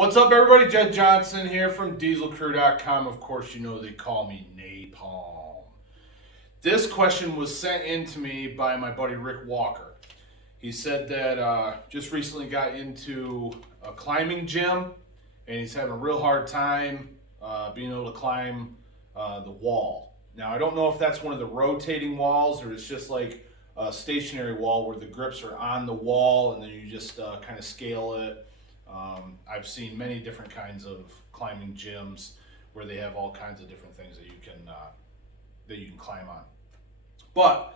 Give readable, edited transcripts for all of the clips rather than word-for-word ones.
What's up, everybody? Jed Johnson here from dieselcrew.com. Of course, you know they call me Napalm. This question was sent in to me by my buddy Rick Walker. He said that just recently got into a climbing gym and he's having a real hard time being able to climb the wall. Now, I don't know if that's one of the rotating walls or it's just like a stationary wall where the grips are on the wall and then you just kind of scale it. I've seen many different kinds of climbing gyms where they have all kinds of different things that you can climb on. But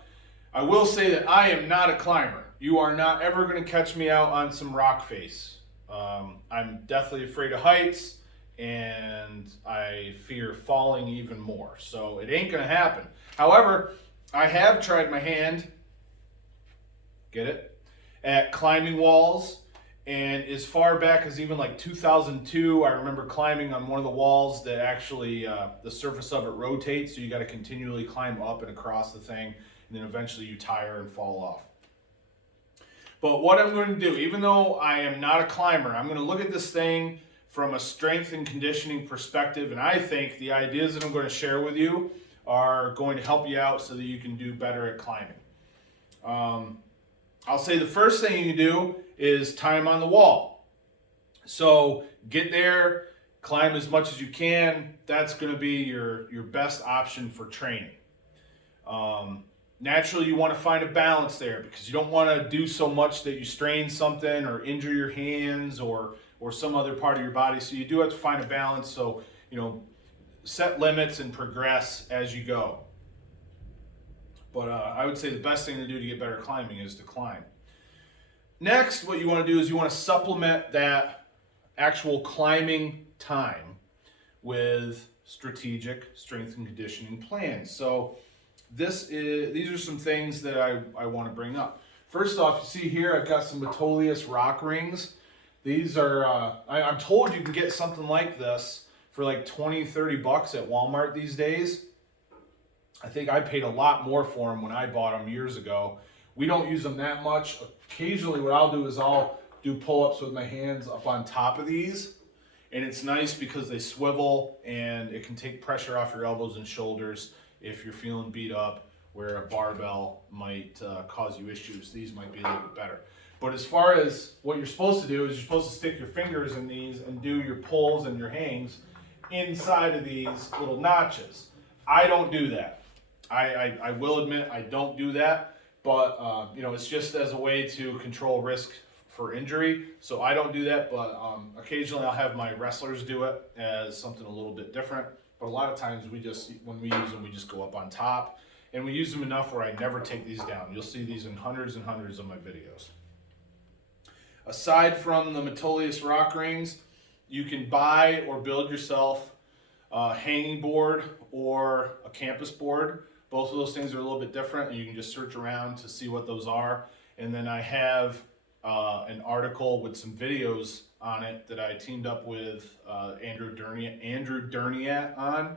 I will say that I am not a climber. You are not ever going to catch me out on some rock face. I'm deathly afraid of heights and I fear falling even more. So it ain't going to happen. However, I have tried my hand, at climbing walls. And as far back as even like 2002, I remember climbing on one of the walls that actually, the surface of it rotates, so you got to continually climb up and across the thing, and then eventually you tire and fall off. But what I'm going to do, even though I am not a climber, I'm going to look at this thing from a strength and conditioning perspective, and I think the ideas that I'm going to share with you are going to help you out so that you can do better at climbing. I'll say the first thing you can do is time on the wall. So get there, climb as much as you can. That's going to be your best option for training. Naturally, you want to find a balance there because you don't want to do so much that you strain something or injure your hands or some other part of your body. So you do have to find a balance. So, set limits and progress as you go. But I would say the best thing to do to get better at climbing is to climb. Next, what you want to do is you want to supplement that actual climbing time with strategic strength and conditioning plans. So these are some things that I want to bring up. First off, you see here I've got some Metolius rock rings. These are, I'm told you can get something like this for like 20, 30 bucks at Walmart these days. I think I paid a lot more for them when I bought them years ago. We don't use them that much. Occasionally what I'll do is I'll do pull-ups with my hands up on top of these. And it's nice because they swivel and it can take pressure off your elbows and shoulders if you're feeling beat up, where a barbell might cause you issues. These might be a little bit better. But as far as what you're supposed to do is you're supposed to stick your fingers in these and do your pulls and your hangs inside of these little notches. I don't do that. I will admit I don't do that, but it's just as a way to control risk for injury. So I don't do that, but occasionally I'll have my wrestlers do it as something a little bit different. But a lot of times when we use them, we just go up on top, and we use them enough where I never take these down. You'll see these in hundreds and hundreds of my videos. Aside from the Metolius rock rings, you can buy or build yourself a hanging board or a campus board. Both of those things are a little bit different, and you can just search around to see what those are. And then I have an article with some videos on it that I teamed up with Andrew Derniat on.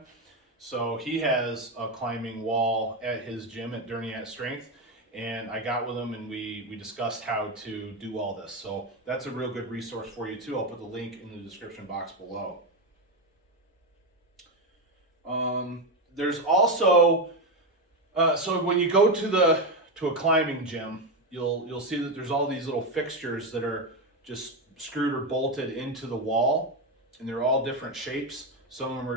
So he has a climbing wall at his gym at Derniat Strength, and I got with him and we discussed how to do all this. So that's a real good resource for you too. I'll put the link in the description box below. There's also so when you go to a climbing gym, you'll see that there's all these little fixtures that are just screwed or bolted into the wall, and they're all different shapes. Some of them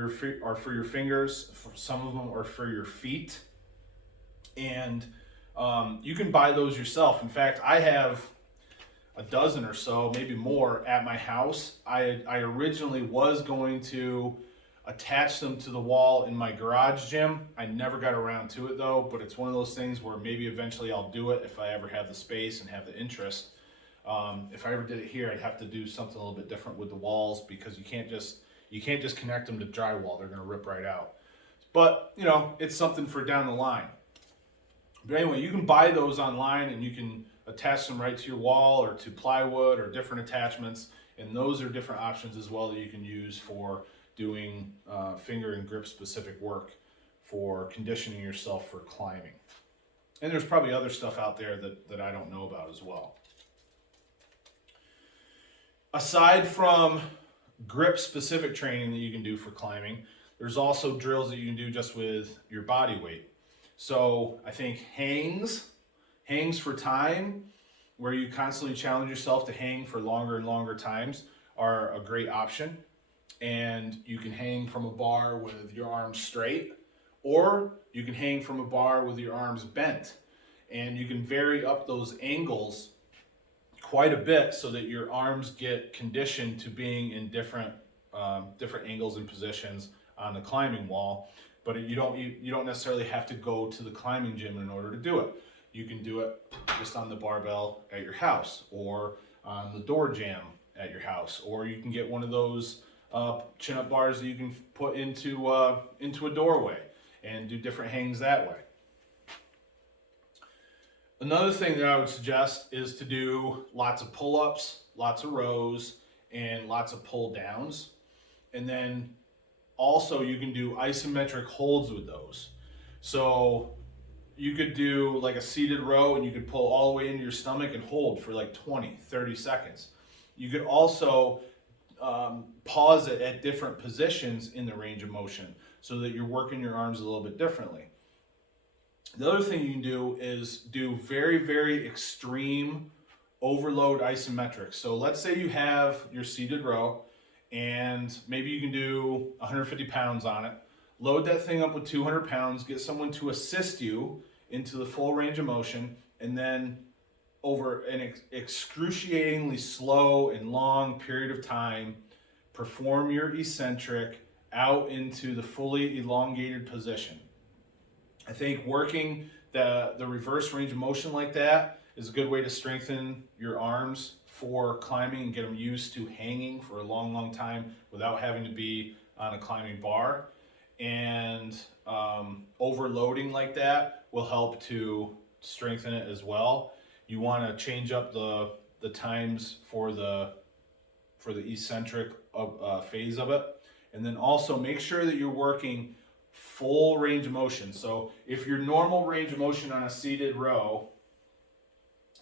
are for your fingers, some of them are for your feet, and you can buy those yourself. In fact, I have a dozen or so, maybe more, at my house. I originally was going to attach them to the wall in my garage gym. I never got around to it though, but it's one of those things where maybe eventually I'll do it if I ever have the space and have the interest. If I ever did it here, I'd have to do something a little bit different with the walls because you can't just connect them to drywall. They're going to rip right out. But, it's something for down the line. But anyway, you can buy those online and you can attach them right to your wall or to plywood or different attachments. And those are different options as well that you can use for doing finger and grip specific work for conditioning yourself for climbing. And there's probably other stuff out there that I don't know about as well. Aside from grip specific training that you can do for climbing. There's also drills that you can do just with your body weight. So I think hangs for time, where you constantly challenge yourself to hang for longer and longer times, are a great option. And you can hang from a bar with your arms straight, or you can hang from a bar with your arms bent. And you can vary up those angles quite a bit so that your arms get conditioned to being in different angles and positions on the climbing wall. But you don't necessarily have to go to the climbing gym in order to do it. You can do it just on the barbell at your house, or on the door jamb at your house, or you can get one of those chin-up bars that you can put into a doorway and do different hangs that way. Another thing that I would suggest is to do lots of pull-ups, lots of rows, and lots of pull-downs. And then also you can do isometric holds with those. So you could do like a seated row, and you could pull all the way into your stomach and hold for like 20, 30 seconds. You could also pause it at different positions in the range of motion so that you're working your arms a little bit differently. The other thing you can do is do very, very extreme overload isometrics. So let's say you have your seated row, and maybe you can do 150 pounds on it. Load that thing up with 200 pounds, get someone to assist you into the full range of motion, and then over an excruciatingly slow and long period of time, perform your eccentric out into the fully elongated position. I think working the reverse range of motion like that is a good way to strengthen your arms for climbing and get them used to hanging for a long, long time without having to be on a climbing bar. And overloading like that will help to strengthen it as well. You want to change up the times for the eccentric phase of it, and then also make sure that you're working full range of motion. So if your normal range of motion on a seated row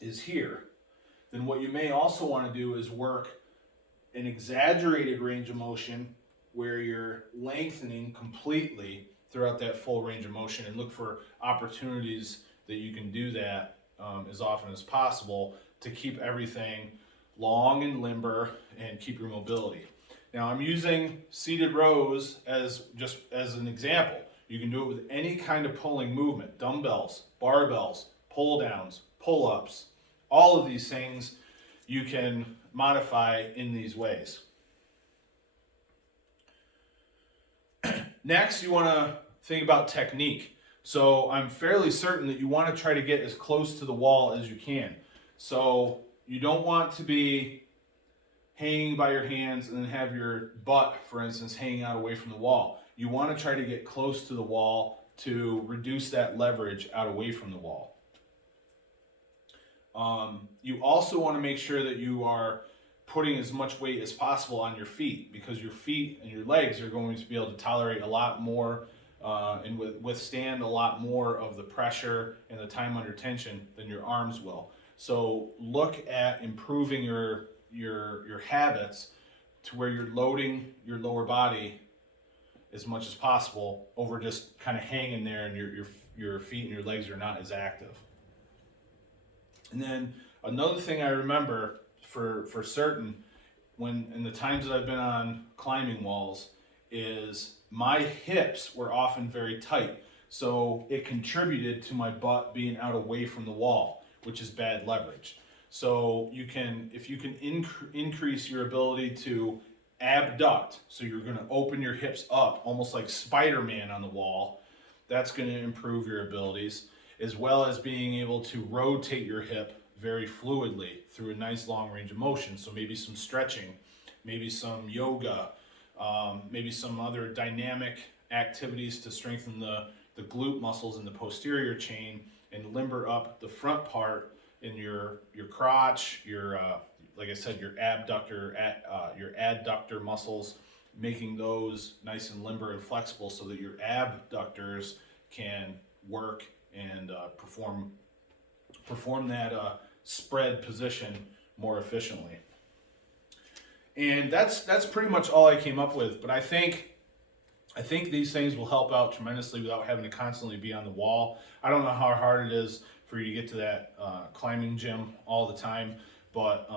is here, then what you may also want to do is work an exaggerated range of motion where you're lengthening completely throughout that full range of motion, and look for opportunities that you can do that as often as possible to keep everything long and limber and keep your mobility. Now I'm using seated rows as an example. You can do it with any kind of pulling movement: dumbbells, barbells, pull downs, pull-ups. All of these things you can modify in these ways. Next, you want to think about technique. So I'm fairly certain that you want to try to get as close to the wall as you can. So you don't want to be hanging by your hands and then have your butt, for instance, hanging out away from the wall. You want to try to get close to the wall to reduce that leverage out away from the wall. You also want to make sure that you are putting as much weight as possible on your feet, because your feet and your legs are going to be able to tolerate a lot more and withstand a lot more of the pressure and the time under tension than your arms will. So look at improving your habits to where you're loading your lower body as much as possible over just kind of hanging there, and your feet and your legs are not as active. And then another thing I remember for certain when in the times that I've been on climbing walls is my hips were often very tight. So it contributed to my butt being out away from the wall, which is bad leverage. So if you can increase your ability to abduct, so you're going to open your hips up almost like Spider-Man on the wall, that's going to improve your abilities, as well as being able to rotate your hip very fluidly through a nice long range of motion. So maybe some stretching, maybe some yoga, maybe some other dynamic activities to strengthen the glute muscles in the posterior chain and limber up the front part in your crotch, like I said, your adductor muscles, making those nice and limber and flexible so that your abductors can work and perform that spread position more efficiently. And that's pretty much all I came up with. But I think these things will help out tremendously without having to constantly be on the wall. I don't know how hard it is for you to get to that climbing gym all the time, but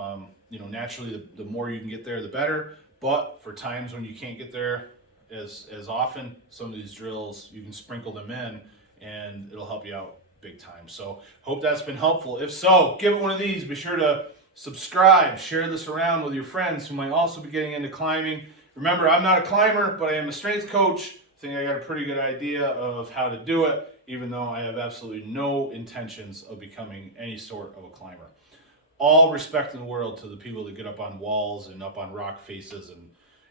naturally the more you can get there, the better. But for times when you can't get there as often, some of these drills, you can sprinkle them in and it'll help you out big time. So hope that's been helpful. If so, give it one of these. Be sure to subscribe, share this around with your friends who might also be getting into climbing. Remember, I'm not a climber, but I am a strength coach. I think I got a pretty good idea of how to do it, even though I have absolutely no intentions of becoming any sort of a climber. All respect in the world to the people that get up on walls and up on rock faces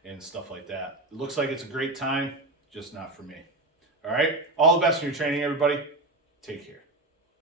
and stuff like that. It looks like it's a great time, just not for me. All right? All the best in your training, everybody. Take care.